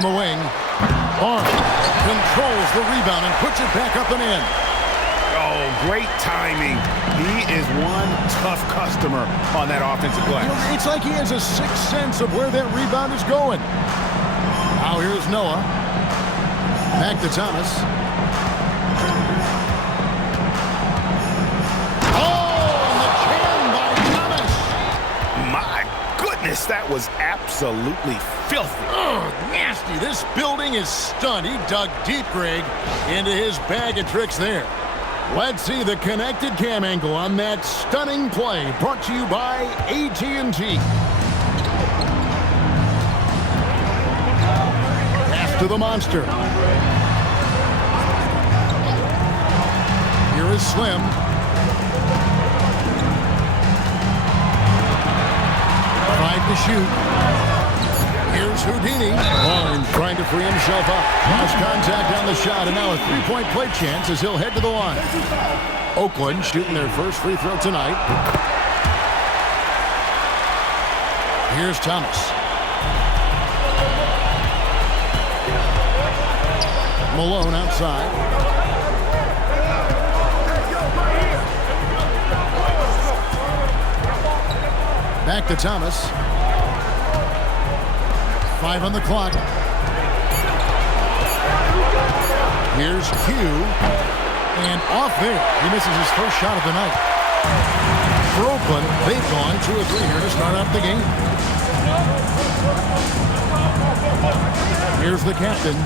The wing. Marth controls the rebound and puts it back up and in. Oh, great timing. He is one tough customer on that offensive glass. You know, it's like he has a sixth sense of where that rebound is going. Now here's Noah. Back to Thomas. That was absolutely filthy. Oh, nasty. This building is stunned. He dug deep, Greg, into his bag of tricks there. Let's see the connected cam angle on that stunning play, brought to you by AT&T. Pass to the monster. Here is Slim. To shoot. Here's Houdini. Barnes trying to free himself up. Lost contact on the shot, and now a three-point play chance as he'll head to the line. Oakland shooting their first free throw tonight. Here's Thomas. Malone outside. Back to Thomas. 5 on the clock. Here's Q. And off there. He misses his first shot of the night. For Oakland, they've gone 2 of 3 here to start out the game. Here's the captain.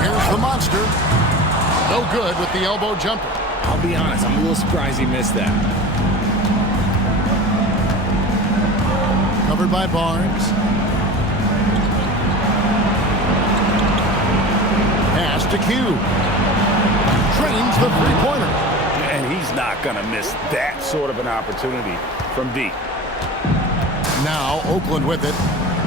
Here's the monster. No good with the elbow jumper. I'll be honest, I'm a little surprised he missed that. Covered by Barnes. Pass to Q. Trains the three-pointer. And he's not going to miss that sort of an opportunity from deep. Now Oakland with it.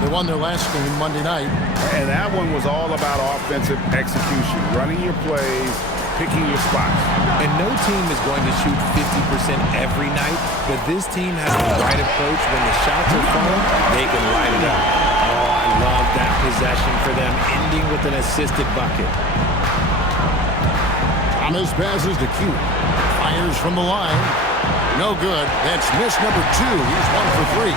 They won their last game Monday night. And that one was all about offensive execution. Running your plays, picking your spots. And no team is going to shoot 50% every night, but this team has the right approach. When the shots are falling, they can light it up. Oh, I love that possession for them, ending with an assisted bucket. Thomas passes to Q. Fires from the line. No good. That's miss number 2. He's 1 for 3.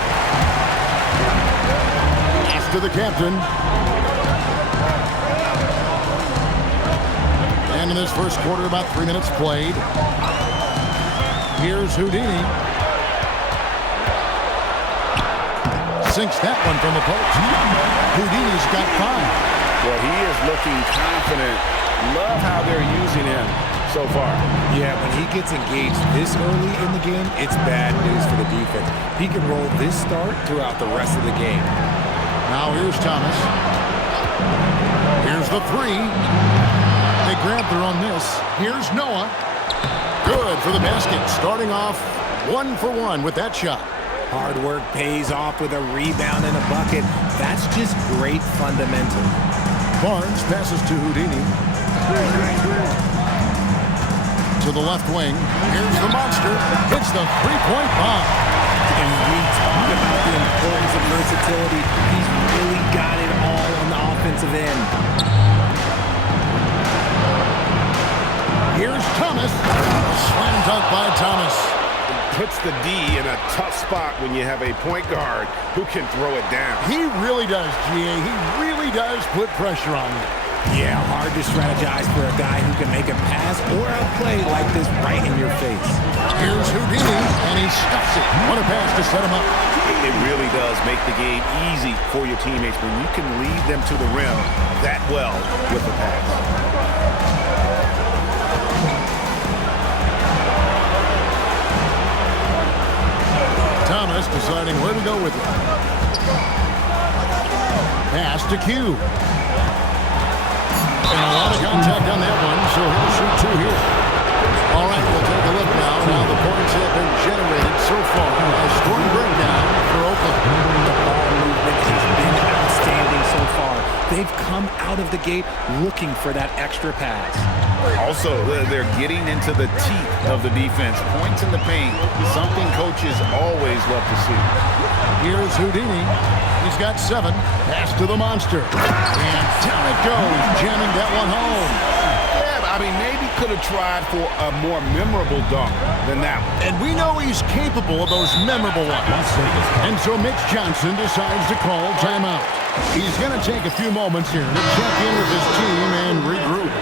Pass to the captain. And in this first quarter, about 3 minutes played. Here's Houdini. Sinks that one from the post. Houdini's got 5. Well, he is looking confident. Love how they're using him so far. Yeah, when he gets engaged this early in the game, it's bad news for the defense. He can roll this start throughout the rest of the game. Now here's Thomas. Here's the 3. They grabbed their own miss. Here's Noah. Good for the basket. Starting off 1 for 1 with that shot. Hard work pays off with a rebound and a bucket. That's just great fundamental. Barnes passes to Houdini. To the left wing. Here's the monster. Hits the three-point bomb. And we talk about the importance of versatility. He's really got it all on the offensive end. Here's Thomas. Slam dunk by Thomas. Puts the D in a tough spot when you have a point guard who can throw it down. He really does, GA. He really does put pressure on you. Yeah, hard to strategize for a guy who can make a pass or a play like this right in your face. Here's Houdini, and he stuffs it. What a pass to set him up. It really does make the game easy for your teammates when you can lead them to the rim that well with the pass. Thomas deciding where to go with it. Pass to Q. And a lot of contact on that one, so he'll shoot 2 here. All right, we'll take a look now. Now the points have been generated so far. A scoring breakdown for Oakland. The ball movement has been outstanding so far. They've come out of the gate looking for that extra pass. Also, they're getting into the teeth of the defense. Points in the paint, something coaches always love to see. Here's Houdini. He's got 7. Pass to the monster. And down it goes, jamming that one home. Yeah, I mean, maybe could have tried for a more memorable dunk than that one. And we know he's capable of those memorable ones. And so Mitch Johnson decides to call timeout. He's going to take a few moments here to check in with his team and regroup.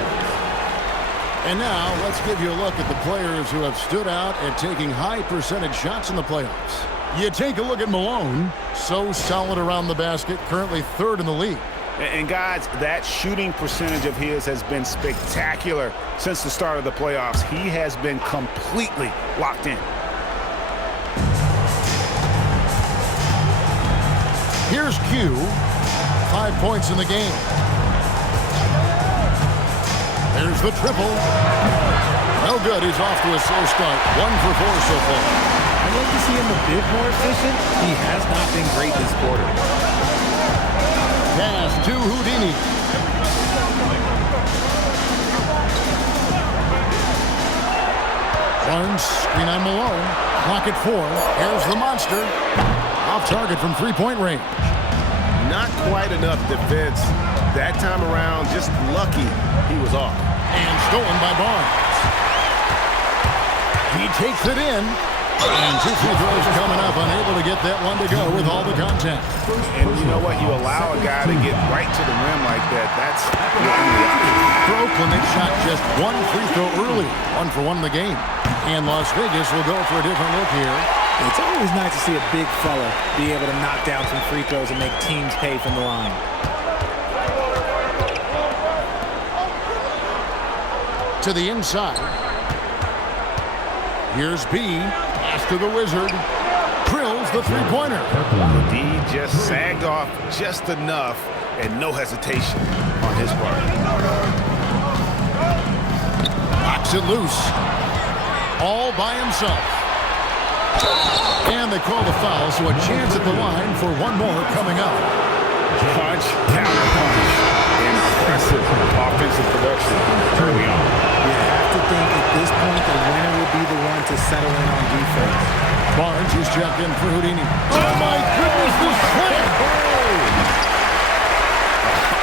And now, let's give you a look at the players who have stood out at taking high percentage shots in the playoffs. You take a look at Malone, so solid around the basket, currently 3rd in the league. And guys, that shooting percentage of his has been spectacular since the start of the playoffs. He has been completely locked in. Here's Q, 5 points in the game. There's the triple. No good. He's off to a slow start. 1 for 4 so far. I'd like to see him a bit more efficient. He has not been great this quarter. Pass to Houdini. Barnes, screen on Malone. Clock at 4. Here's the monster. Off target from 3-point range. Not quite enough defense that time around. Just lucky he was off. And stolen by Barnes. He takes it in. And 2 free throws coming up. Unable to get that one to go with all the contact. And you know what? You allow a guy to get right to the rim like that. That's your only option. For Oakland, they shot just 1 free throw early. 1 for 1 in the game. And Las Vegas will go for a different look here. It's always nice to see a big fella be able to knock down some free throws and make teams pay from the line. To the inside. Here's B. Pass to the Wizard. Drills the three-pointer. The D just sagged off just enough and no hesitation on his part. Knocks it loose. All by himself. And they call the foul, so a chance at the line for one more coming up. Punch, counter punch. Impressive offensive production early on. You have to think at this point the winner will be the one to settle in on defense. Barnes is checked in for Houdini. Oh my goodness, this slam!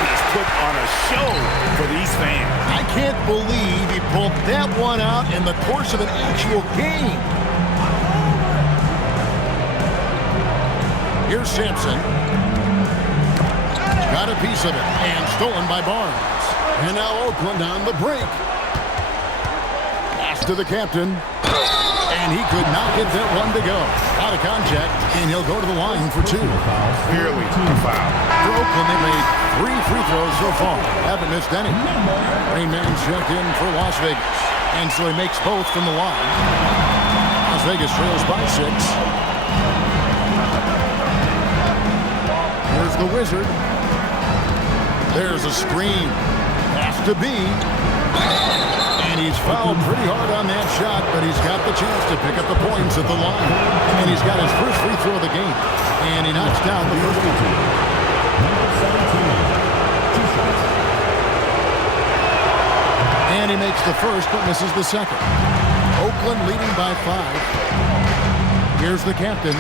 He's put on a show for these fans. I can't believe he pulled that one out in the course of an actual game. Here's Sampson. Got a piece of it and stolen by Barnes. And now Oakland on the break. Pass to the captain. And he could not get that one to go. Out of contact, and he'll go to the line for 2. Clearly a foul. For Oakland, they made 3 free throws so far. Haven't missed any. Rain Man checked in for Las Vegas. And so he makes both from the line. Las Vegas trails by 6. Here's the Wizard. There's a screen. Pass to B. And he's fouled pretty hard on that shot, but he's got the chance to pick up the points at the line. And he's got his first free throw of the game. And he knocks down the first one. And he makes the first, but misses the second. Oakland leading by 5. Here's the captain.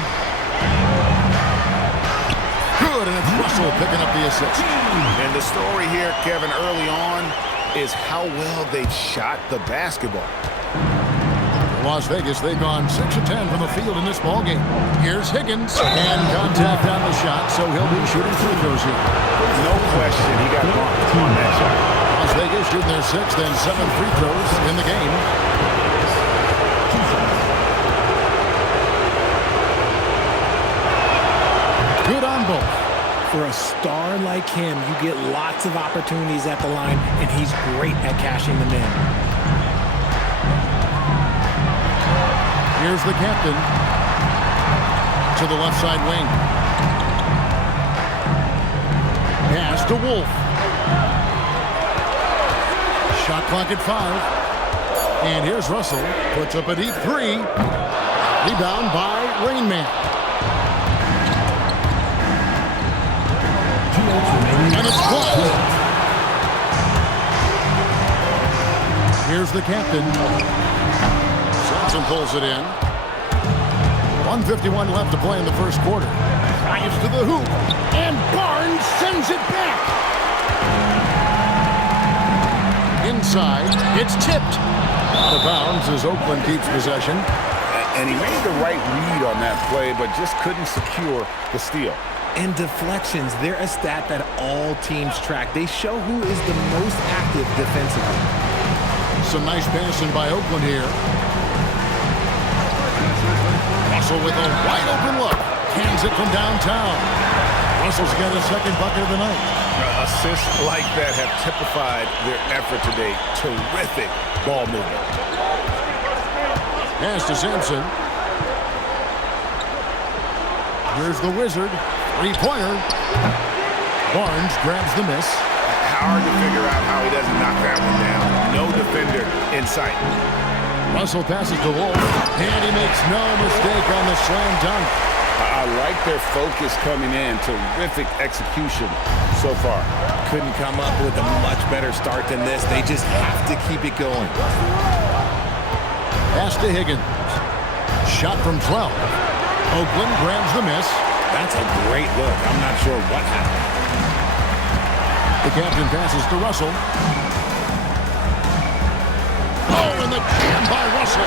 Good, and it's Russell picking up the assist. And the story here, Kevin, early on is how well they've shot the basketball. Las Vegas, they've gone 6 of 10 from the field in this ballgame. Here's Higgins, and contact on the shot, so he'll be shooting free throws here. No question he got bumped on that shot. Las Vegas shooting their 6th and 7th free throws in the game. Good on both. For a star like him, you get lots of opportunities at the line, and he's great at cashing them in. Here's the captain to the left side wing. Pass to Wolf. Shot clock at 5. And here's Russell. Puts up a deep 3. Rebound by Rain Man. And it's blocked. Here's the captain. Sampson pulls it in. 1:51 left to play in the first quarter. Drives to the hoop, and Barnes sends it back. Inside, it's tipped. Out of bounds as Oakland keeps possession. And he made the right read on that play, but just couldn't secure the steal. And deflections, they're a stat that all teams track. They show who is the most active defensively. Some nice passing by Oakland here. Russell with a wide open look. Hands it from downtown. Russell's got his second bucket of the night. Assists like that have typified their effort today. Terrific ball movement. Pass to Sampson. Here's the Wizard. Three-pointer. Barnes grabs the miss. Hard to figure out how he doesn't knock that one down. No defender in sight. Russell passes to Wolf, and he makes no mistake on the slam dunk. I like their focus coming in. Terrific execution so far. Couldn't come up with a much better start than this. They just have to keep it going. Pass to Higgins. Shot from 12. Oakland grabs the miss. That's a great look. I'm not sure what happened. The captain passes to Russell. Oh, and the jam by Russell.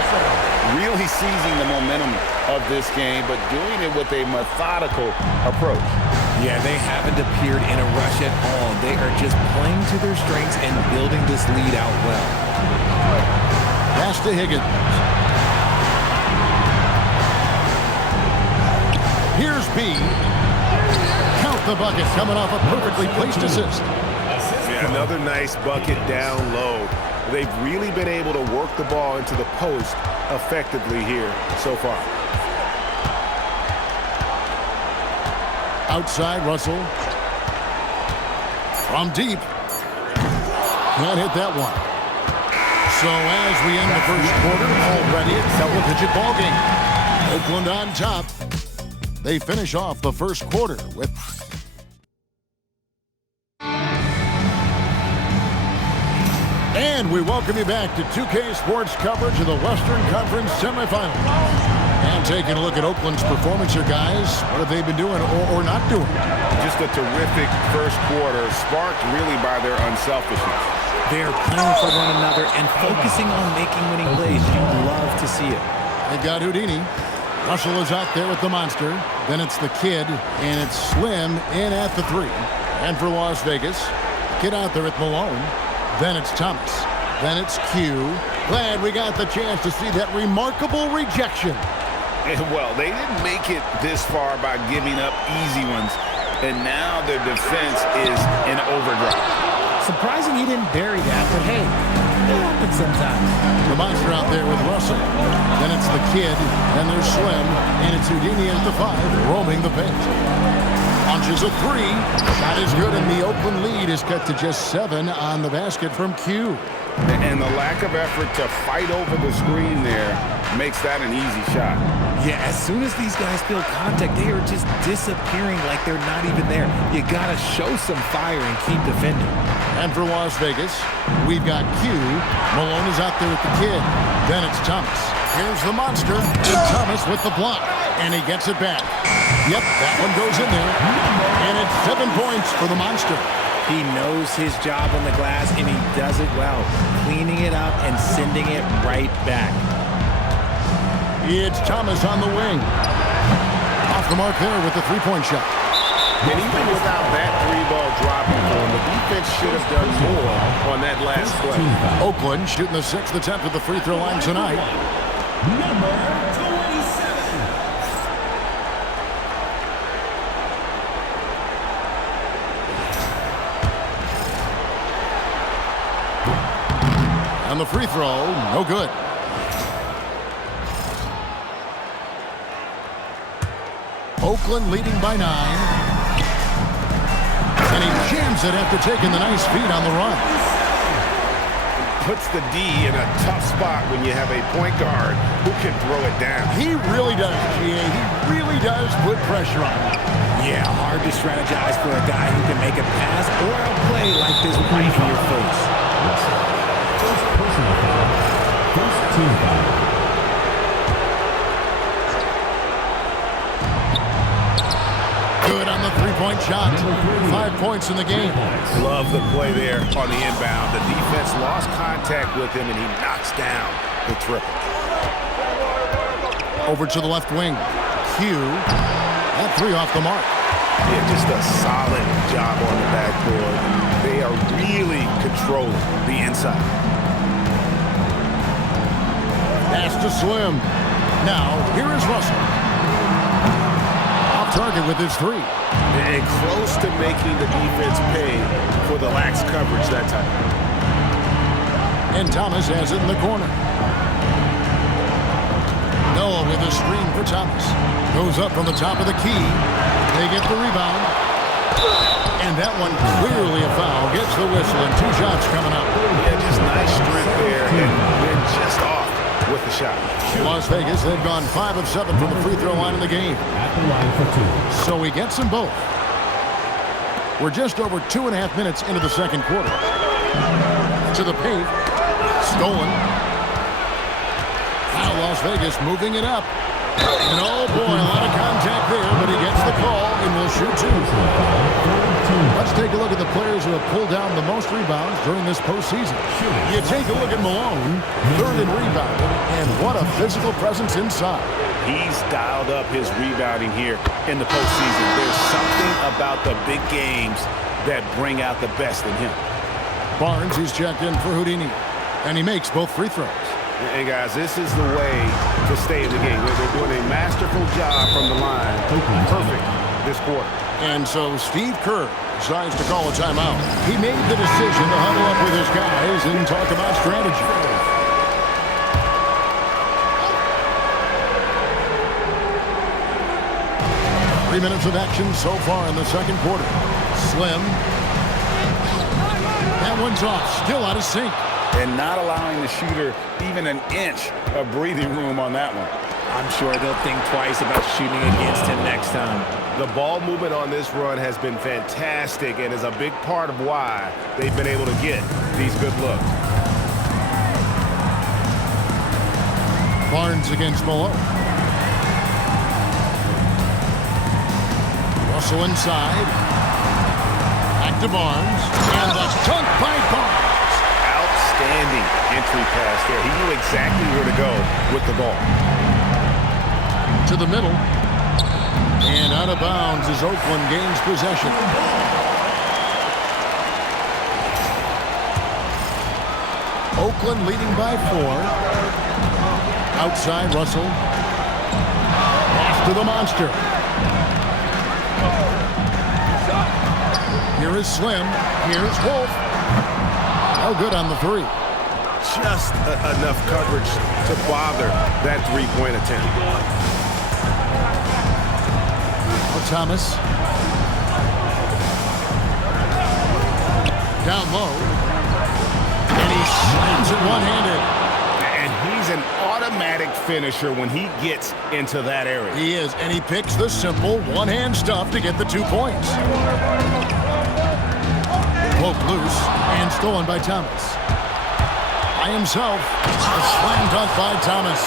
Really seizing the momentum of this game, but doing it with a methodical approach. Yeah, they haven't appeared in a rush at all. They are just playing to their strengths and building this lead out well. Pass to Higgins. Here's B. Count the bucket coming off a perfectly placed assist. Yeah, another nice bucket down low. They've really been able to work the ball into the post effectively here so far. Outside, Russell. From deep. Can't hit that one. So as we end the first quarter, already a double-digit ball game. Oakland on top. They finish off the first quarter with... And we welcome you back to 2K Sports coverage of the Western Conference semifinals. And taking a look at Oakland's performance here, guys. What have they been doing or not doing? Just a terrific first quarter, sparked really by their unselfishness. They're playing for one another and focusing on making winning plays. You love to see it. They've got Houdini. Russell is out there with the monster. Then it's the kid, and it's Slim in at the three. And for Las Vegas, kid out there at Malone. Then it's Thomas. Then it's Q. Glad we got the chance to see that remarkable rejection. Well, they didn't make it this far by giving up easy ones, and now their defense is in overdrive. Surprising he didn't bury that, but hey, it happens sometimes. The monster out there with Russell. Then it's the kid, then there's Slim, and it's Houdini at the 5, roaming the paint. Launches a three. Shot is good, and the Oakland lead is cut to just 7 on the basket from Q. And the lack of effort to fight over the screen there makes that an easy shot. Yeah, as soon as these guys feel contact, they are just disappearing like they're not even there. You gotta show some fire and keep defending. And for Las Vegas, we've got Q. Malone is out there with the kid. Then it's Thomas. Here's the monster. And Thomas with the block. And he gets it back. Yep, that one goes in there. And it's 7 points for the monster. He knows his job on the glass, and he does it well, cleaning it up and sending it right back. It's Thomas on the wing. Off the mark there with the three-point shot. And even without that three-ball dropping for him, the defense should have done more on that last play. Oakland shooting the 6th attempt at the free throw line tonight. Number 27. On the free throw, no good. Oakland leading by 9. And he jams it after taking the nice feed on the run. Puts the D in a tough spot when you have a point guard who can throw it down. He really does, GA. He really does put pressure on him. Yeah, hard to strategize for a guy who can make a pass or a play like this right in your face. First personal foul. First team foul. Three-point shot. 5 points in the game. Love the play there on the inbound. The defense lost contact with him, and he knocks down the triple. Over to the left wing. Q. That three off the mark. Yeah, just a solid job on the backboard. They are really controlling the inside. Pass to Slim. Now, here is Russell. Off target with his three. And close to making the defense pay for the lax coverage that time. And Thomas has it in the corner. Noah with a screen for Thomas. Goes up from the top of the key. They get the rebound. And that one clearly a foul. Gets the whistle and 2 shots coming up. Yeah, just nice strength there. And they're just off with the shot. Las Vegas, they've gone 5 of 7 from the free throw line in the game. At the line for 2. So he gets them both. We're just over 2.5 minutes into the second quarter. To the paint. Stolen. Now Las Vegas moving it up. And oh boy, a lot of contact there, but he gets the call and will shoot 2. Let's take a look at the players who have pulled down the most rebounds during this postseason. You take a look at Malone, 3rd in rebounding, and what a physical presence inside. He's dialed up his rebounding here in the postseason. There's something about the big games that bring out the best in him. Barnes is checked in for Houdini, and he makes both free throws. Hey, guys, this is the way to stay in the game. They're doing a masterful job from the line. Perfect this quarter. And so Steve Kerr decides to call a timeout. He made the decision to huddle up with his guys and talk about strategy. Three minutes of action so far in the second quarter. Slim. That one's off. Still out of sync. And not allowing the shooter even an inch of breathing room on that one. I'm sure they'll think twice about shooting against him next time. The ball movement on this run has been fantastic and is a big part of why they've been able to get these good looks. Barnes against Malone. Russell inside. Back to Barnes. And the dunk by Barnes. Outstanding entry pass there. He knew exactly where to go with the ball. To the middle. And out of bounds as Oakland gains possession. Oakland leading by 4. Outside Russell. Pass to the monster. Here is Slim. Here's Wolf. Oh, good on the 3. Just enough coverage to bother that three-point attempt. Thomas. Down low. And he slams it one-handed. And he's an automatic finisher when he gets into that area. He is, and he picks the simple one-hand stuff to get the 2 points. Poke loose and stolen by Thomas. By himself, a slam dunk by Thomas.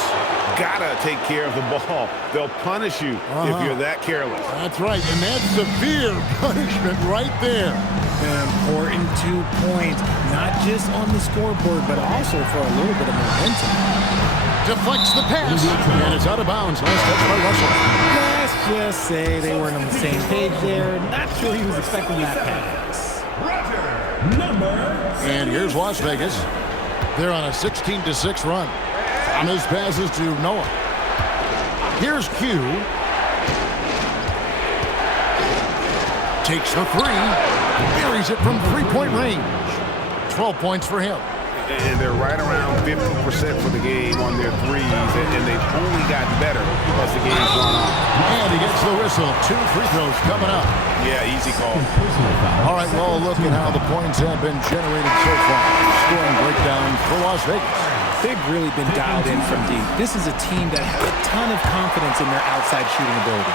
Gotta take care of the ball. They'll punish you if you're that careless. That's right, and that's severe punishment right there. An important 2 points, not just on the scoreboard, but also for a little bit of momentum. Deflects the pass, and it's out of bounds. Last touch by Russell. Let's just say they weren't on the same page there. Not sure he was expecting that pass. And here's Las Vegas. They're on a 16-6 run. Thomas passes to Noah. Here's Q. Takes the 3. Buries it from 3-point range. 12 points for him. And they're right around 50% for the game on their threes, and they've only gotten better as the game's gone on. And he gets the whistle. 2 free throws coming up. Yeah, easy call. All right, well, look at how the points have been generated so far. Scoring breakdown for Las Vegas. They've really been dialed in from deep. This is a team that has a ton of confidence in their outside shooting ability.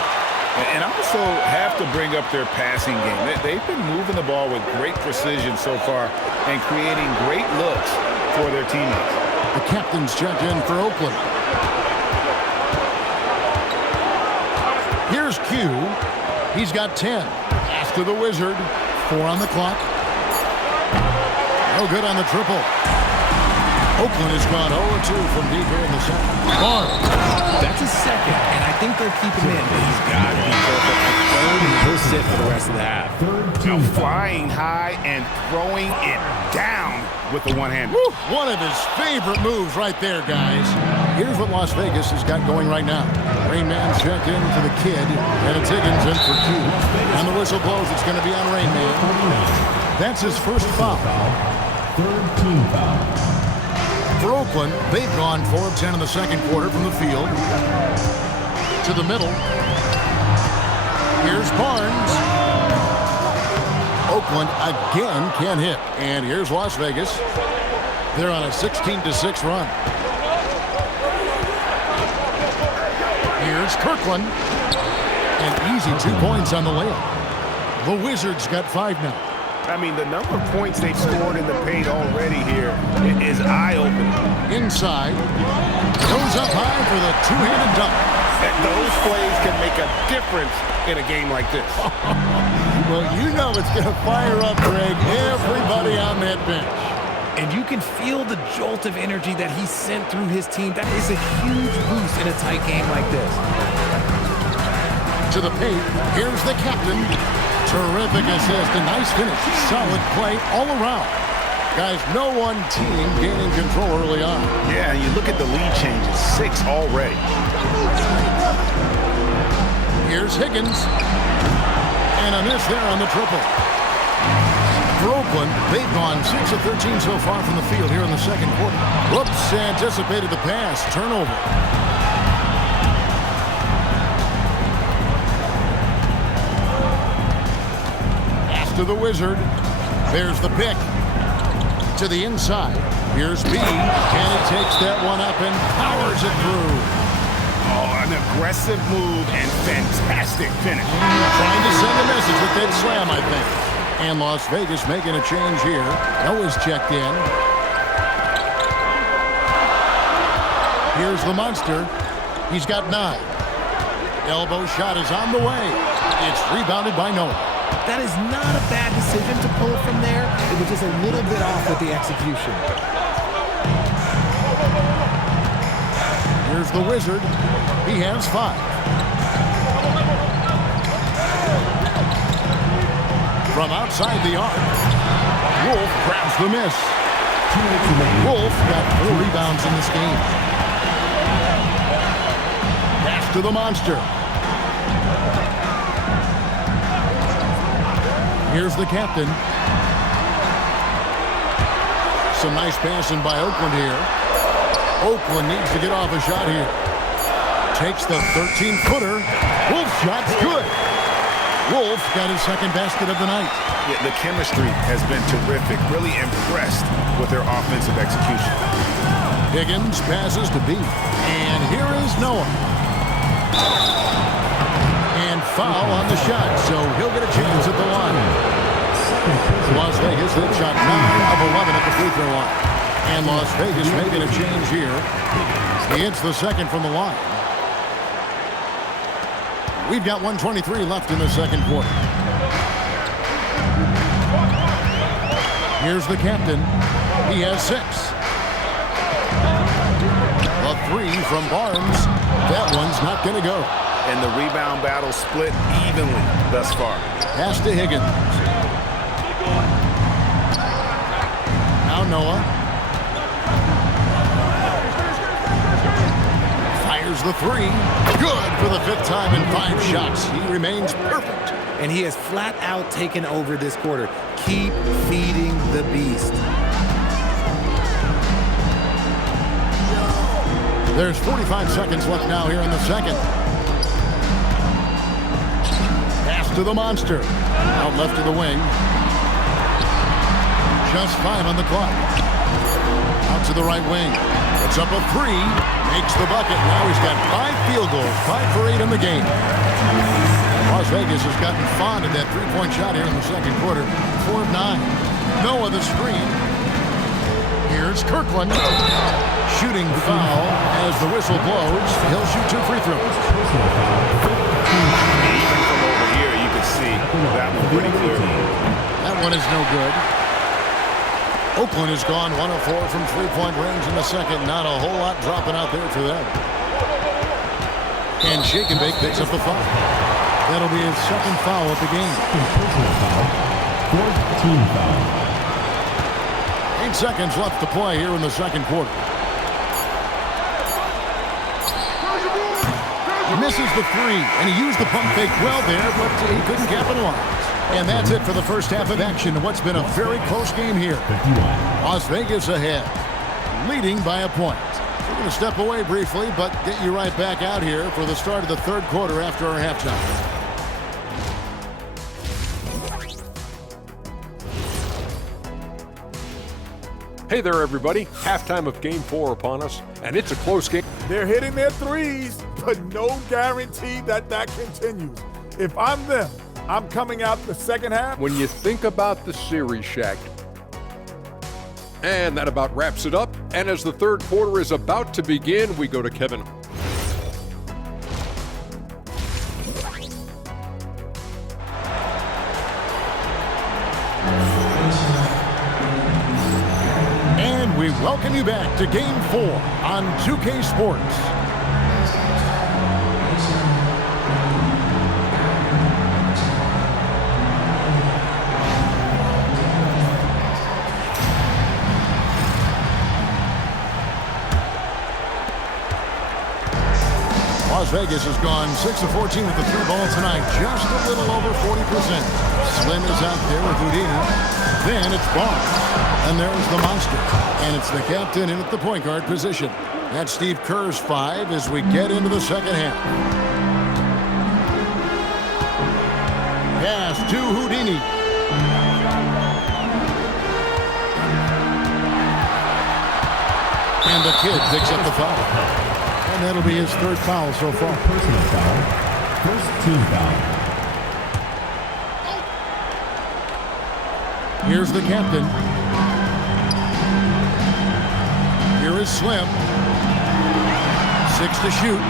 And also have to bring up their passing game. They've been moving the ball with great precision so far and creating great looks for their teammates. The captain's checked in for Oakland. Here's Q. He's got 10. to the Wizard. 4 on the clock. No good on the triple. Oakland has gone 0-2 from deep here in the second. Marth. That's a second, and I think they'll keep him in, but he's got to be perfect at third, and he'll sit for the rest of the half. Now flying high and throwing it down with the one-hander. One of his favorite moves right there, guys. Here's what Las Vegas has got going right now. Rain Man checked in for the kid, and it's Higgins in for Q. And the whistle blows. It's going to be on Rain Man. That's his first foul. Third team foul. For Oakland, they've gone 4 of 10 in the second quarter from the field. To the middle. Here's Barnes. Oakland again can't hit. And here's Las Vegas. They're on a 16-6 run. Here's Kirkland. An easy 2 points on the layup. The Wizards got 5 now. I mean, the number of points they've scored in the paint already here is eye-opening. Inside. Goes up high for the two-handed dunk. And those plays can make a difference in a game like this. Well, you know it's going to fire up, Greg, everybody on that bench. And you can feel the jolt of energy that he sent through his team. That is a huge boost in a tight game like this. To the paint. Here's the captain. Terrific assist, a nice finish. Solid play all around. Guys, no one team gaining control early on. Yeah, you look at the lead changes, 6 already. Here's Higgins. And a miss there on the triple. For Oakland, they've gone 6 of 13 so far from the field here in the second quarter. Whoops, anticipated the pass. Turnover. To the Wizard. There's the pick. To the inside. Here's B. And he takes that one up and powers it through. Oh, an aggressive move and fantastic finish. Trying to send a message with that slam, I think. And Las Vegas making a change here. Noah's checked in. Here's the monster. He's got 9. Elbow shot is on the way. It's rebounded by Noah. That is not a bad decision to pull it from there. It was just a little bit off with the execution. Here's the Wizard. He has 5. From outside the arc, Wolf grabs the miss. Wolf got 4 rebounds in this game. Pass to the monster. Here's the captain. Some nice passing by Oakland here. Oakland needs to get off a shot here. Takes the 13-footer. Wolf shot's good. Wolf got his second basket of the night. Yeah, the chemistry has been terrific. Really impressed with their offensive execution. Higgins passes to B. And here is Noah. And foul on the shot, so he'll get a chance at the line. Las Vegas, they've shot 9 of 11 at the free throw line. And Las Vegas making a change here. He hits the second from the line. We've got 1:23 left in the second quarter. Here's the captain. He has 6. A 3 from Barnes. That one's not going to go. And the rebound battle split evenly thus far. Pass to Higgins. Now Noah. Fires the 3. Good for the 5th time in 5 shots. He remains perfect. And he has flat out taken over this quarter. Keep feeding the beast. There's 45 seconds left now here in the second. Pass to the monster. Out left to the wing. Just 5 on the clock. Out to the right wing. It's up a 3. Makes the bucket. Now he's got 5 field goals. 5 for 8 in the game. Las Vegas has gotten fond of that 3-point shot here in the second quarter. 4 of 9. Noah the screen. Here's Kirkland. Shooting foul as the whistle blows. He'll shoot 2 free throws. Even from over here, you can see That one pretty clear. That one is no good. Oakland has gone 1 of 4 from three-point range in the second. Not a whole lot dropping out there for them. And Shake and Bake picks up the foul. That'll be his second foul of the game. Personal foul. Fourth team foul. 8 seconds left to play here in the second quarter. He misses the three, and he used the pump fake well there, but he couldn't capitalize. And that's it for the first half of action. What's been a very close game here. 51. Las Vegas ahead, leading by a point. We're going to step away briefly, but get you right back out here for the start of the third quarter after our halftime. Hey there, everybody. Halftime of Game 4 upon us, and it's a close game. They're hitting their threes, but no guarantee that continues. If I'm them, I'm coming out the second half. When you think about the series, Shaq. And that about wraps it up. And as the third quarter is about to begin, we go to Kevin. And we welcome you back to Game 4 on 2K Sports. Las Vegas has gone 6 of 14 with the three ball tonight, just a little over 40%. Slim is out there with Houdini. Then it's Barnes. And there's the monster. And it's the captain in at the point guard position. That's Steve Kerr's 5 as we get into the second half. Pass to Houdini. And the kid picks up the foul. And that'll be his third foul so far. Personal foul. First team foul. Here's the captain. Here is Slim. 6 to shoot.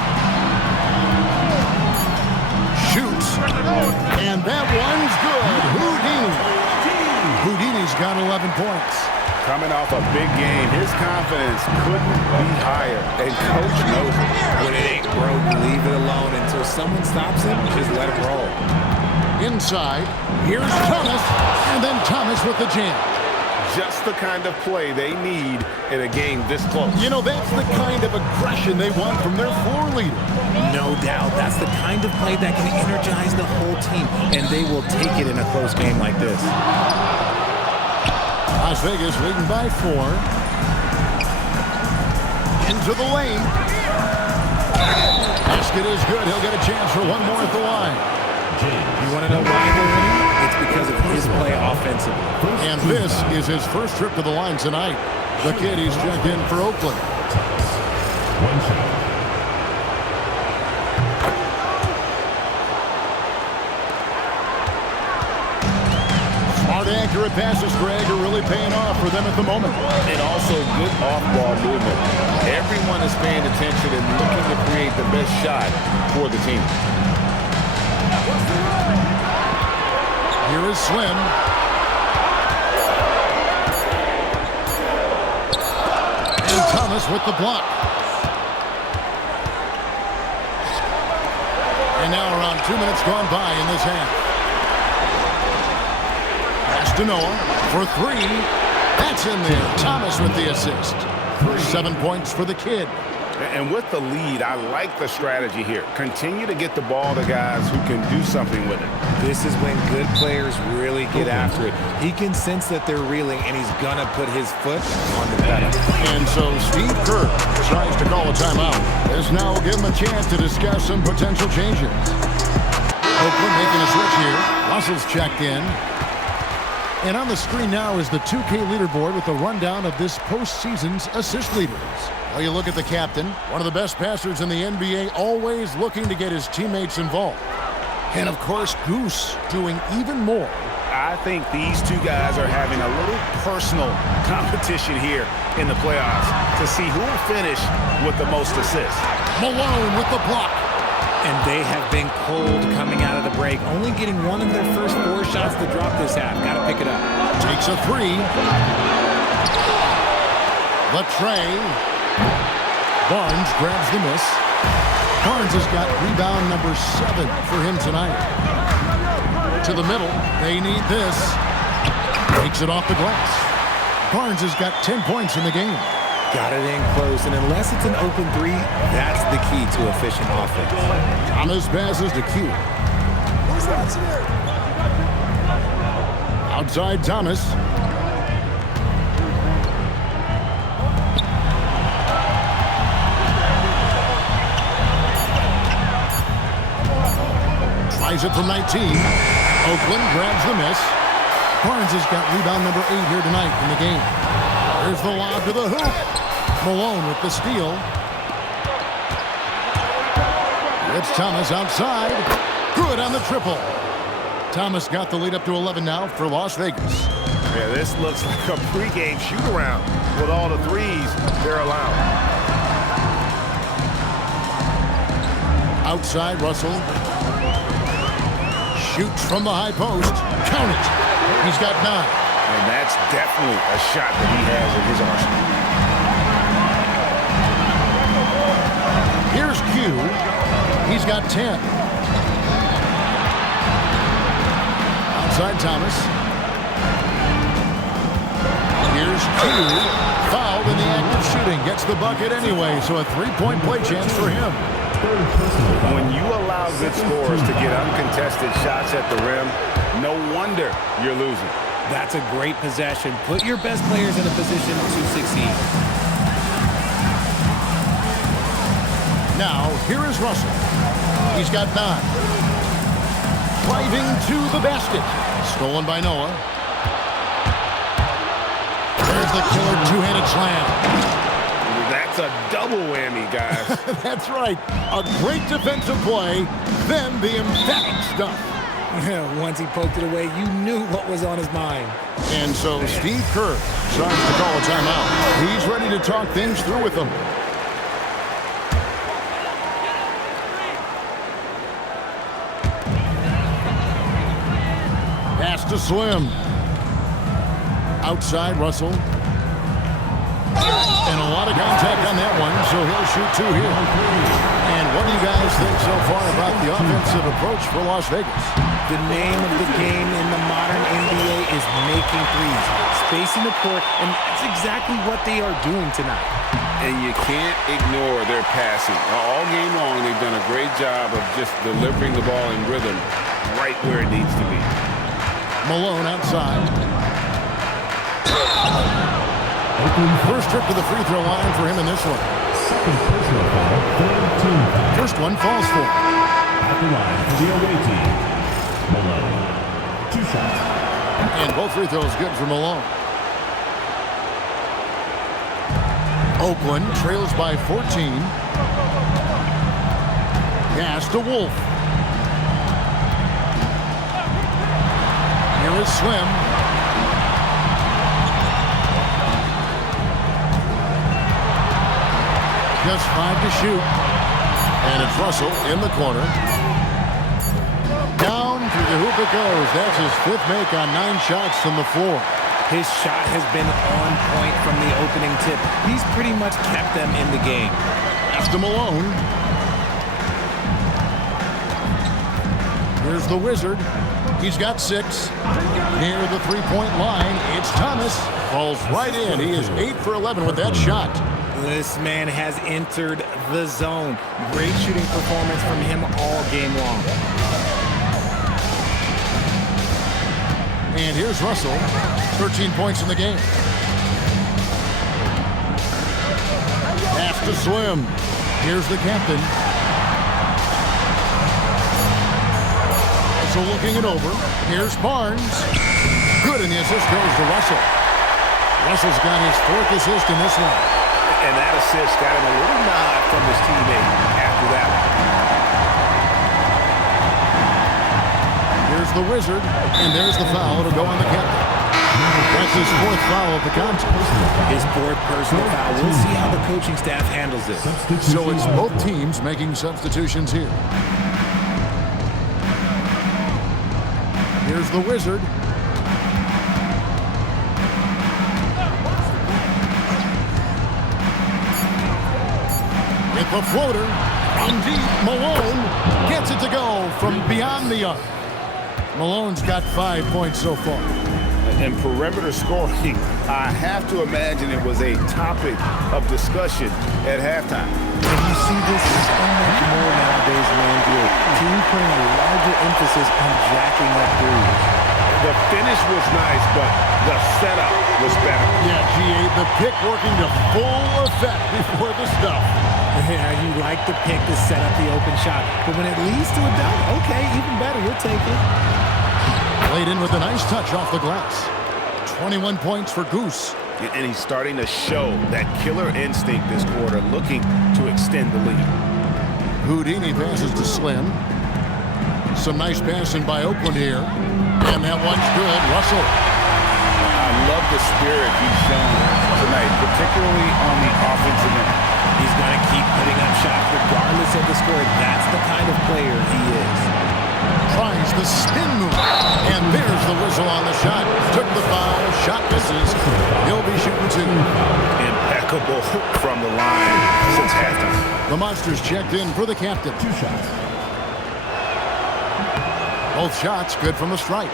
Shoots. And that one's good. Houdini. Houdini's got 11 points. Coming off a big game, his confidence couldn't be higher, and Coach knows it. When it ain't broke, leave it alone until someone stops him. Just let it roll. Inside, here's Thomas, and then Thomas with the jam. Just the kind of play they need in a game this close. You know, that's the kind of aggression they want from their floor leader. No doubt. That's the kind of play that can energize the whole team, and they will take it in a close game like this. Las Vegas leading by 4. Into the lane. Basket is good. He'll get a chance for one more at the line. You want to know why they're winning? It's because of his play offensively. And this is his first trip to the line tonight. The kid, he's checked in for Oakland. One shot. Accurate passes, Greg, are really paying off for them at the moment. And also good off-ball movement. Everyone is paying attention and looking to create the best shot for the team. Here is Slim. And Thomas with the block. And now around 2 minutes gone by in this half. To Noah for 3. That's in there. Thomas with the assist. 7 points for the kid. And with the lead, I like the strategy here. Continue to get the ball to guys who can do something with it. This is when good players really get after it. He can sense that they're reeling, and he's going to put his foot on the pedal. And so Steve Kerr tries to call a timeout. This now will give him a chance to discuss some potential changes. Oakland making a switch here. Russell's checked in. And on the screen now is the 2K leaderboard with a rundown of this postseason's assist leaders. Well, you look at the captain, one of the best passers in the NBA, always looking to get his teammates involved. And, of course, Goose doing even more. I think these two guys are having a little personal competition here in the playoffs to see who will finish with the most assists. Malone with the block. And they have been cold coming out of the break, only getting one of their first 4 shots to drop this half. Got to pick it up. Takes a 3. The tray. Barnes grabs the miss. Barnes has got rebound number 7 for him tonight. To the middle. They need this. Takes it off the glass. Barnes has got 10 points in the game. Got it in close, and unless it's an open 3, that's the key to efficient offense. Thomas passes to Q. Outside Thomas. Tries it from 19. Oakland grabs the miss. Barnes has got rebound number 8 here tonight in the game. There's the lob to the hoop. Malone with the steal. It's Thomas outside. Good on the triple. Thomas got the lead up to 11 now for Las Vegas. Yeah, this looks like a pregame shoot-around with all the threes they're allowed. Outside Russell. Shoots from the high post. Count it. He's got 9. And that's definitely a shot that he has in his arsenal. Here's Q. He's got 10. Outside Thomas. Here's Q. Fouled in the act of shooting. Gets the bucket anyway, so a 3-point play chance for him. When you allow good scorers to get uncontested shots at the rim, no wonder you're losing. That's a great possession. Put your best players in a position to succeed. Now, here is Russell. He's got 9. Driving to the basket. Stolen by Noah. There's the killer 2-handed slam. That's a double whammy, guys. That's right. A great defensive play, then the emphatic stuff. Once he poked it away, you knew what was on his mind. And so Steve Kerr starts to call a timeout. He's ready to talk things through with them. Pass to Slim. Outside Russell. And a lot of contact on that one, so he'll shoot 2 here. And what do you guys think so far about the offensive approach for Las Vegas? The name of the game in the modern NBA is making threes, spacing the court, and that's exactly what they are doing tonight. And you can't ignore their passing. All game long, they've done a great job of just delivering the ball in rhythm right where it needs to be. Malone outside. First trip to the free throw line for him in this one. Second personal foul, third team foul. First one falls for him. At the line for the away team. Malone. 2 shots. And both free throws good for Malone. Oakland trails by 14. Pass to Wolf. Here is Slim. Just 5 to shoot. And it's Russell in the corner. Down through the hoop it goes. That's his 5th make on 9 shots from the floor. His shot has been on point from the opening tip. He's pretty much kept them in the game. Pass to Malone. Here's the Wizard. He's got 6. Near the 3-point line, it's Thomas. Falls right in. He is 8 for 11 with that shot. This man has entered the zone. Great shooting performance from him all game long. And here's Russell. 13 points in the game. Pass to Slim. Here's the captain. Russell looking it over. Here's Barnes. Good, and the assist goes to Russell. Russell's got his 4th assist in this one. And that assist got him a little nod from his teammate after that one. Here's the Wizard, and there's the foul. It'll go on the captain. That's his fourth foul of the contest. His fourth personal foul. We'll see how the coaching staff handles it. So it's both teams making substitutions here. Here's the Wizard. With the floater from deep, Malone gets it to go from beyond the arc. Malone's got 5 points so far. And perimeter scoring, I have to imagine it was a topic of discussion at halftime. And you see this so much more nowadays in the NBA. Teams putting a larger emphasis on jacking up threes. The finish was nice, but the setup was better. Yeah, GA, the pick working to full effect before the stuff. Yeah, you like the pick to set up the open shot, but when it leads to a dunk, okay, even better, you'll take it. Played in with a nice touch off the glass. 21 points for Goose. And he's starting to show that killer instinct this quarter, looking to extend the lead. Houdini passes to Slim. Some nice passing by Oakland here. And that one's good. Russell. I love the spirit he's shown tonight, particularly on the offensive end. He's going to keep putting up shots regardless of the score. That's the kind of player he is. Tries the spin move. And there's the whistle on the shot. Took the foul. Shot misses. He'll be shooting two. Impeccable from the line since halftime. The Monsters checked in for the captain. 2 shots. Both shots good from the stripe.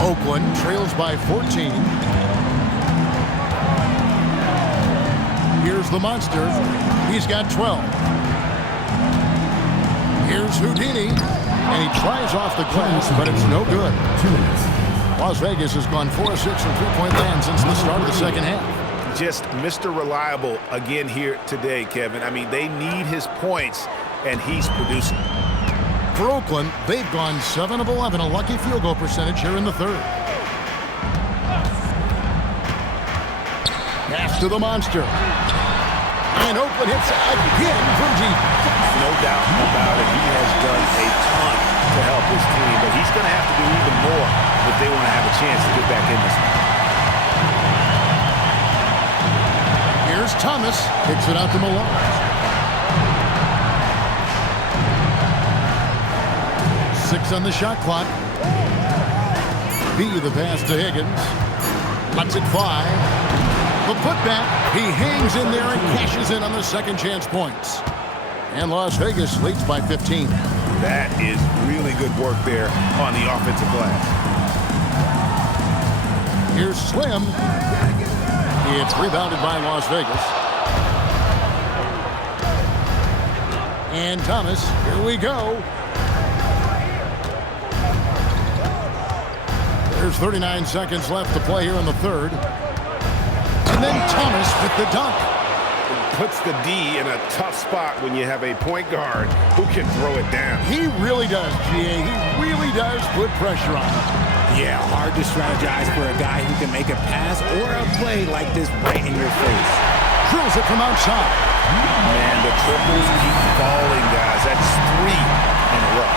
Oakland trails by 14. Here's the Monster. He's got 12. Here's Houdini. And he tries off the glass, but it's no good. 2 minutes. Las Vegas has gone 4 of 6 from three-point land since the start of the second half. Just Mr. Reliable again here today, Kevin. I mean, they need his points, and he's producing. For Oakland, they've gone 7 of 11, a lucky field goal percentage here in the third. Pass to the Monster. And Oakland hits again from deep. No doubt about it. He has done a ton to help his team, but he's going to have to do even more if they want to have a chance to get back in this one. Here's Thomas. Kicks it out to Malone. Six on the shot clock. B the pass to Higgins. Lets it fly. The putback. He hangs in there and cashes in on the second chance points. And Las Vegas leads by 15. That is really good work there on the offensive glass. Here's Slim. It's rebounded by Las Vegas. And Thomas, here we go. There's 39 seconds left to play here in the third. And then Thomas with the dunk. Puts the D in a tough spot when you have a point guard who can throw it down. He really does, GA. He really does put pressure on him. Yeah, hard to strategize for a guy who can make a pass or a play like this right in your face. Drills it from outside. Man, the triples keep falling, guys. That's 3 in a row.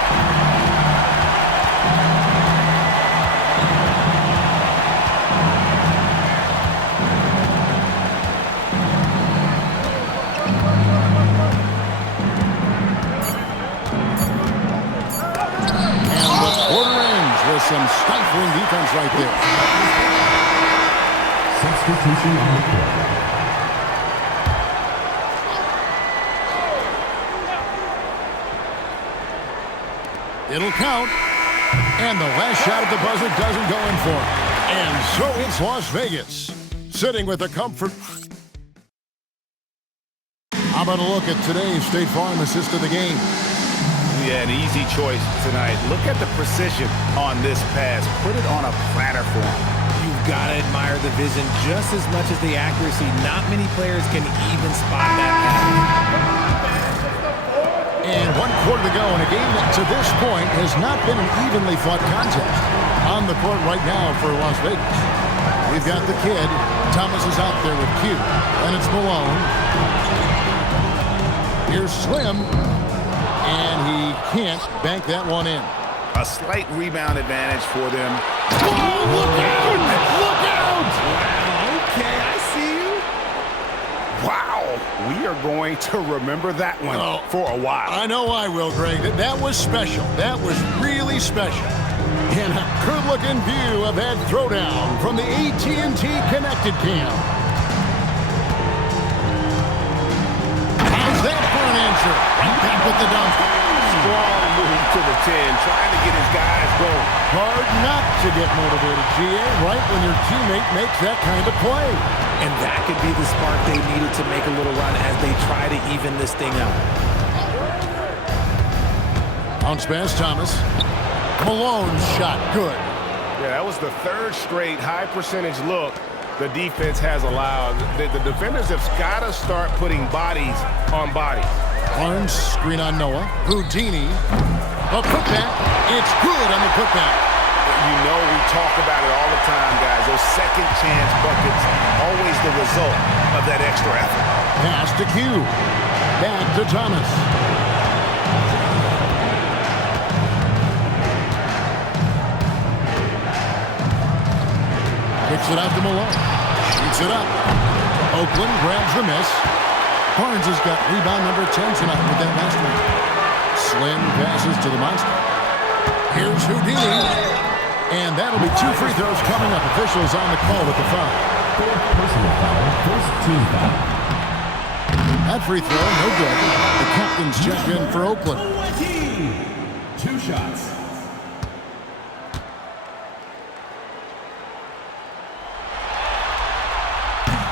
Some stifling defense right there. Substitution on the court. It'll count. And the last shot at the buzzer doesn't go in for it. And so it's Las Vegas, sitting with the comfort. How about a look at today's State Farm assist of the game? Yeah, an easy choice tonight. Look at the precision on this pass. Put it on a platter for him. You've got to admire the vision just as much as the accuracy. Not many players can even spot that pass. And 1 quarter to go in a game that to this point has not been an evenly fought contest. On the court right now for Las Vegas. We've got the kid. Thomas is out there with Q. And it's Malone. Here's Slim. And he can't bank that one in. A slight rebound advantage for them. Oh, look out! Look out! Okay, I see you. Wow, we are going to remember that one for a while. I know I will, Greg. That was special. That was really special. And a good-looking view of that throwdown from the AT&T Connected Cam. How's that for an answer? Right back with the dunk. Strong move to the 10, trying to get his guys going. Hard not to get motivated, GA, right when your teammate makes that kind of play. And that could be the spark they needed to make a little run as they try to even this thing up. Bounce pass, Thomas. Malone's shot, good. Yeah, that was the third straight high-percentage look the defense has allowed. The defenders have got to start putting bodies on bodies. Barnes, screen on Noah. Houdini. A putback. It's good on the putback. You know we talk about it all the time, guys. Those second-chance buckets, always the result of that extra effort. Pass to Q. Back to Thomas. Kicks it out to Malone. Shoots it up. Oakland grabs the miss. Barnes has got rebound number 10 tonight with that last one. Slim passes to the monster. Here's Houdini. And that'll be 2 free throws coming up. Officials on the call with the foul. Fourth personal foul, first team foul. That free throw, no good. The captains check in for Oakland. 2 shots.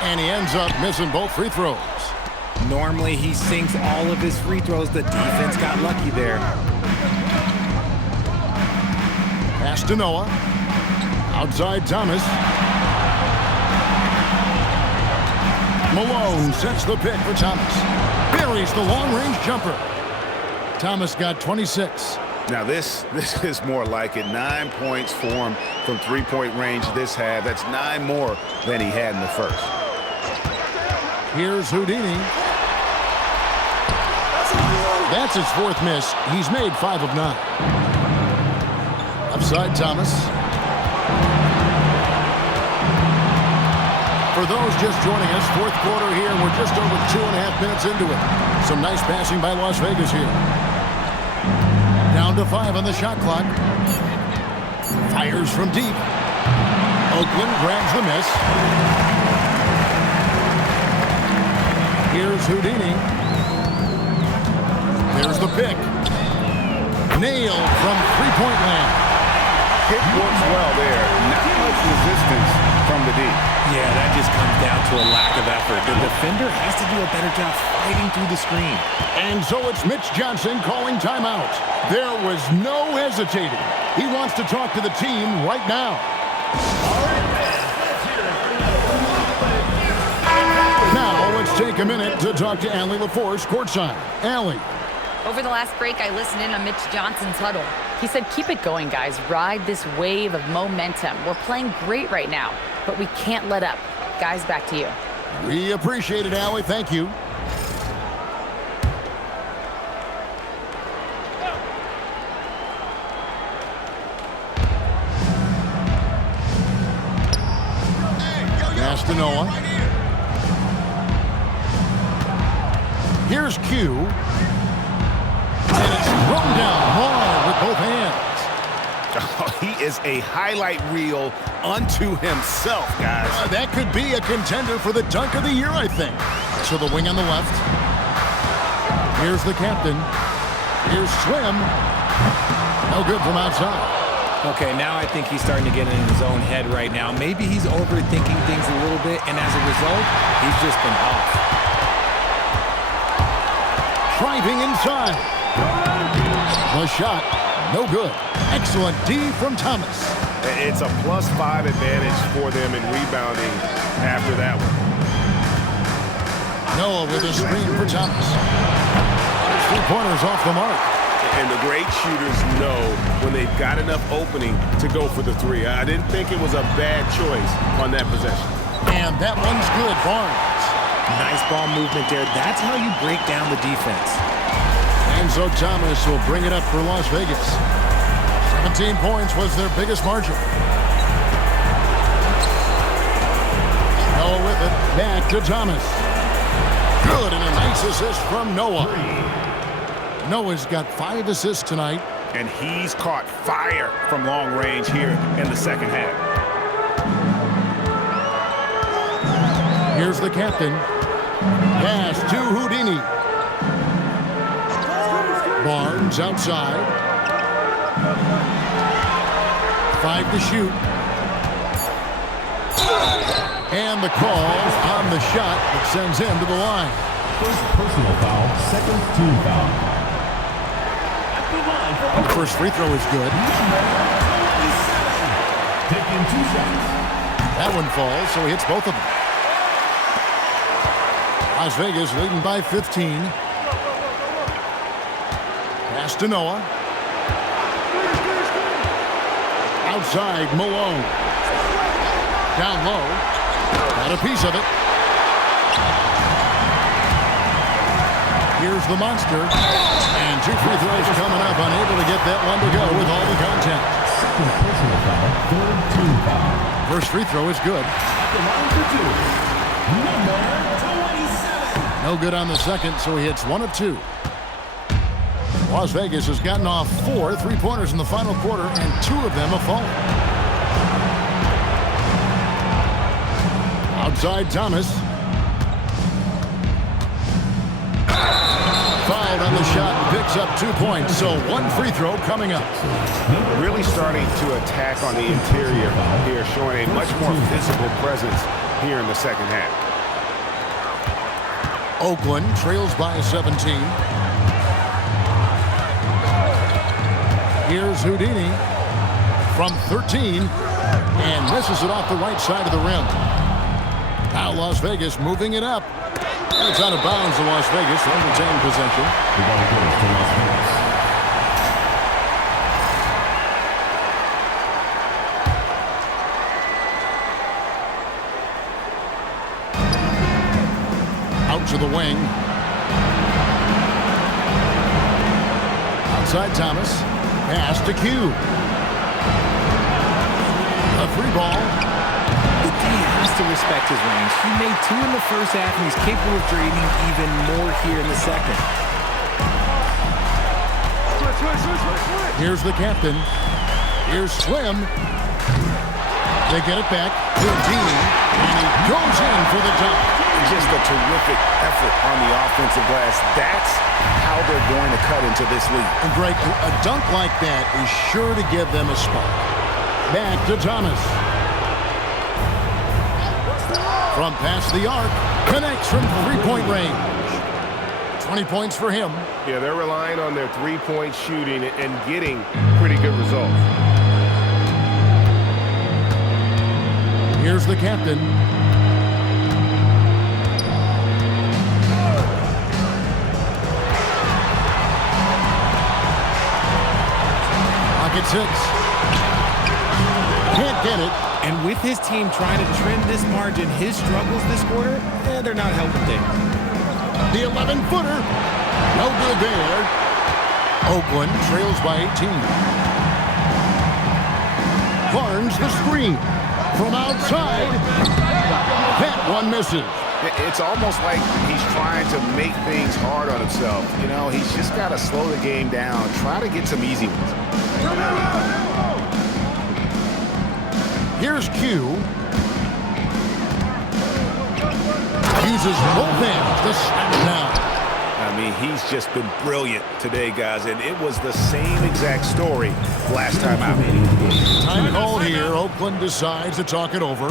And he ends up missing both free throws. Normally, he sinks all of his free throws. The defense got lucky there. Pass to Noah. Outside Thomas. Malone sets the pick for Thomas. Buries the long-range jumper. Thomas got 26. Now this is more like it. 9 points for him from three-point range this half. That's 9 more than he had in the first. Here's Houdini. That's his 4th miss. He's made 5 of 9. Upside Thomas. For those just joining us, 4th quarter here, and we're just over 2.5 minutes into it. Some nice passing by Las Vegas here. Down to 5 on the shot clock. Fires from deep. Oakland grabs the miss. Here's Houdini. There's the pick. Nailed from three-point land. Hit works well there. Not much resistance from the D. Yeah, that just comes down to a lack of effort. The defender has to do a better job fighting through the screen. And so it's Mitch Johnson calling timeout. There was no hesitating. He wants to talk to the team right now. Now let's take a minute to talk to Allie LaForce courtside. Allie. Over the last break, I listened in on Mitch Johnson's huddle. He said, keep it going, guys. Ride this wave of momentum. We're playing great right now, but we can't let up. Guys, back to you. We appreciate it, Allie. Thank you. Pass to Noah. Here's Q. And it's thrown down hard with both hands. Oh, he is a highlight reel unto himself, guys. That could be a contender for the dunk of the year, I think. So the wing on the left. Here's the captain. Here's Slim. No good from outside. Okay, now I think he's starting to get in his own head right now. Maybe he's overthinking things a little bit, and as a result, he's just been off. Driving inside. The shot, no good. Excellent D from Thomas. It's a +5 advantage for them in rebounding after that one. Noah with a screen for Thomas. 3-pointers off the mark. And the great shooters know when they've got enough opening to go for the 3. I didn't think it was a bad choice on that possession. And that one's good, Barnes. Nice ball movement there. That's how you break down the defense. And so Thomas will bring it up for Las Vegas. 17 points was their biggest margin. Noah with it. Back to Thomas. Good, and a nice assist from Noah. Noah's got 5 assists tonight. And he's caught fire from long range here in the second half. Here's the captain. Pass to Houdini. Barnes outside. 5 to shoot. And the call on the shot that sends him to the line. First personal foul, second team foul. The first free throw is good. Taking 2 shots. That one falls, so he hits both of them. Las Vegas leading by 15. Pass to Noah. Outside, Malone. Down low. Got a piece of it. Here's the monster. And 2 free throws coming up. Unable to get that one to go with all the contact. Second personal foul, third team foul. First free throw is good. The line for 2. Number 27. No good on the second, so he hits 1 of 2. Las Vegas has gotten off 4 3-pointers in the final quarter, and 2 of them have fallen. Outside Thomas. Fouled on the shot and picks up 2 points, so 1 free throw coming up. Really starting to attack on the interior here, showing a much more physical presence here in the second half. Oakland trails by 17. Here's Houdini from 13 and misses it off the right side of the rim. Now Las Vegas moving it up. It's out of bounds to Las Vegas. They'll retain possession. The ball goes to Las Vegas. Out to the wing. Outside Thomas. Pass to Q. A 3 ball. The D has to respect his range. He made 2 in the first half, and he's capable of draining even more here in the second. Here's the captain. Here's Slim. They get it back to Dean, and he goes in for the dunk. Just a terrific effort on the offensive glass. That's how they're going to cut into this league. And Greg, a dunk like that is sure to give them a spark. Back to Thomas. From past the arc, connects from 3-point range. 20 points for him. Yeah, they're relying on their 3-point shooting and getting pretty good results. Here's the captain. Pocket 6. Can't get it. And with his team trying to trim this margin, his struggles this quarter, they're not helping things. The 11-footer. No good there. Oakland trails by 18. Barnes the screen. From outside. That one misses. It's almost like he's trying to make things hard on himself. You know, he's just got to slow the game down. Try to get some easy ones. Here's Q. Uses both hands to slam it down. I mean, he's just been brilliant today, guys, and it was the same exact story last time out. Time called here. Oakland decides to talk it over.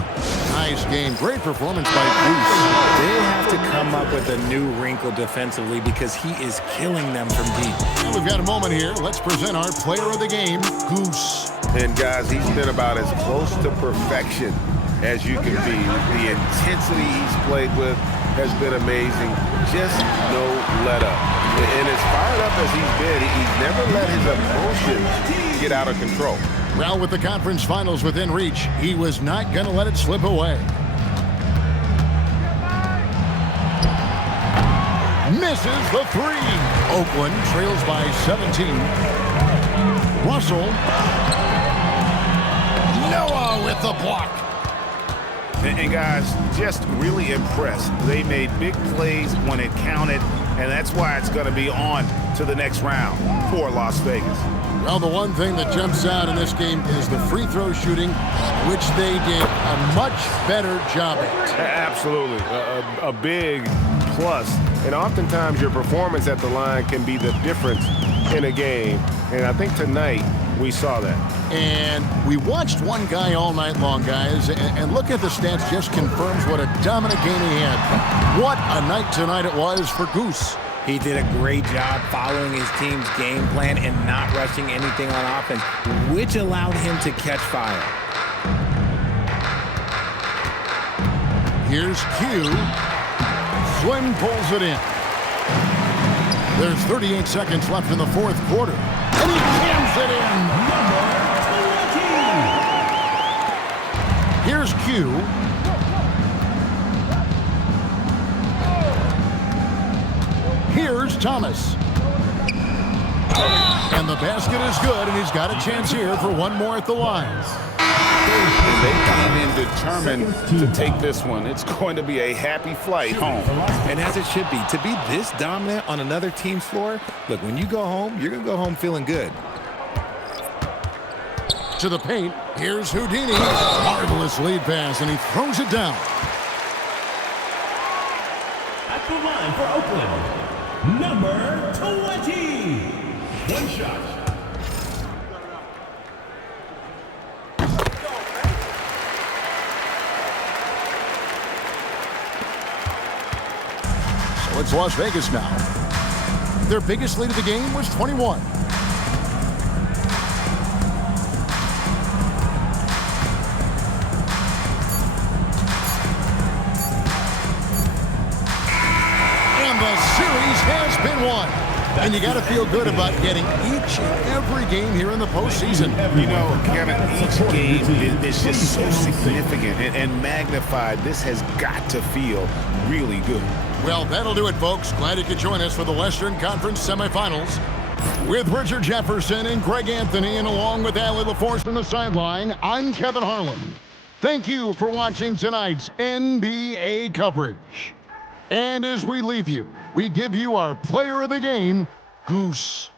Nice game. Great performance by Goose. They have to come up with a new wrinkle defensively because he is killing them from deep. Well, we've got a moment here. Let's present our player of the game, Goose. And guys, he's been about as close to perfection as you can be. The intensity he's played with has been amazing. Just no let up. And as fired up as he's been, he's never let his emotions get out of control. Well, with the conference finals within reach, he was not going to let it slip away. Misses the 3. Oakland trails by 17. Russell Noah with the block. And guys, just really impressed. They made big plays when it counted, and that's why it's going to be on to the next round for Las Vegas. Well, the one thing that jumps out in this game is the free throw shooting, which they did a much better job at. Absolutely. A big plus. And oftentimes your performance at the line can be the difference in a game. And I think tonight we saw that. And we watched one guy all night long, guys, and look at the stats, just confirms what a dominant game he had. What a night tonight it was for Goose. He did a great job following his team's game plan and not rushing anything on offense, which allowed him to catch fire. Here's Q. Swin pulls it in. There's 38 seconds left in the fourth quarter. And he jams it in. Here's Q. Here's Thomas. And the basket is good, and he's got a chance here for one more at the line. They came in determined to take this one. It's going to be a happy flight home. And as it should be, to be this dominant on another team's floor, look, when you go home, you're going to go home feeling good. To the paint, here's Houdini. Marvelous lead pass, and he throws it down. At the line for Oakland, number 20. One shot. So it's Las Vegas now. Their biggest lead of the game was 21. Has been won. And you got to feel good about getting each and every game here in the postseason. You know, Kevin, each game is just so significant and magnified. This has got to feel really good. Well, that'll do it, folks. Glad you could join us for the Western Conference semifinals. With Richard Jefferson and Greg Anthony, and along with Allie LaForce on the sideline, I'm Kevin Harlan. Thank you for watching tonight's NBA coverage. And as we leave you, we give you our player of the game, Goose.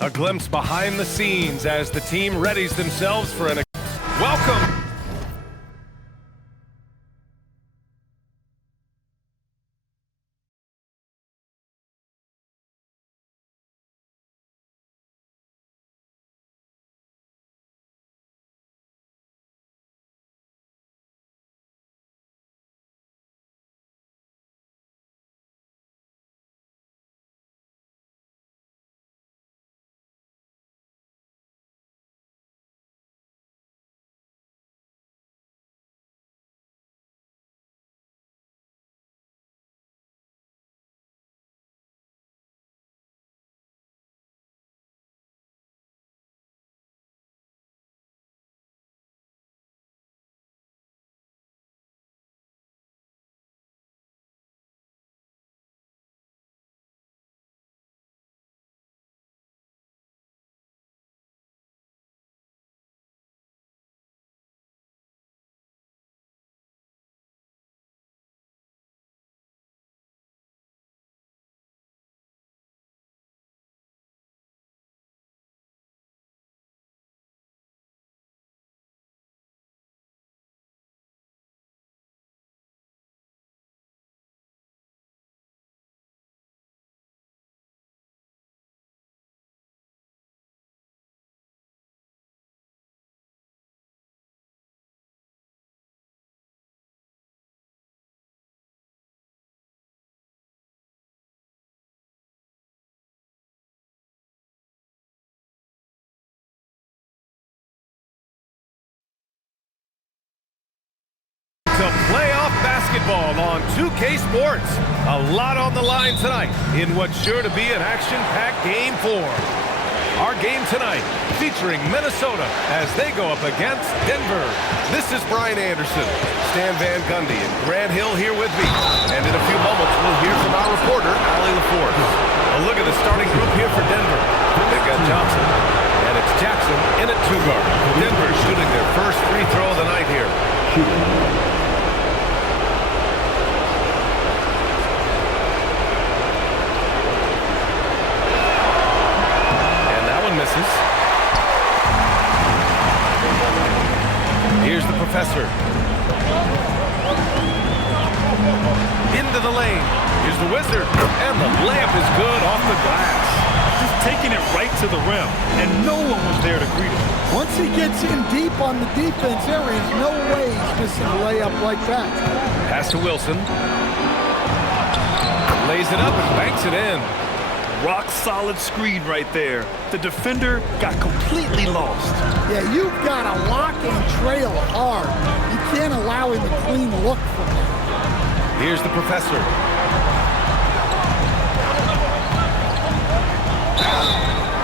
A glimpse behind the scenes as the team readies themselves for an welcome. To playoff basketball on 2K Sports. A lot on the line tonight in what's sure to be an action-packed Game 4. Our game tonight featuring Minnesota as they go up against Denver. This is Brian Anderson, Stan Van Gundy, and Grant Hill here with me. And in a few moments, we'll hear from our reporter, Allie LaForce. A look at the starting group here for Denver. They've got Johnson, and it's Jackson in at 2 guard. Denver shooting their first free throw of the night here. Misses. Here's the professor. Into the lane. Here's the wizard. And the layup is good off the glass. Just taking it right to the rim, and no one was there to greet him. Once he gets in deep on the defense, there is no way he's missing a layup like that. Pass to Wilson. Lays it up and banks it in. Rock solid screen right there. The defender got completely lost. Yeah, you've got to lock and trail hard. You can't allow him a clean look from that. Here's the professor.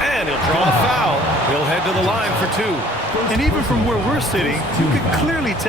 And he'll draw the foul. He'll head to the line for 2. And even from where we're sitting, you can clearly tell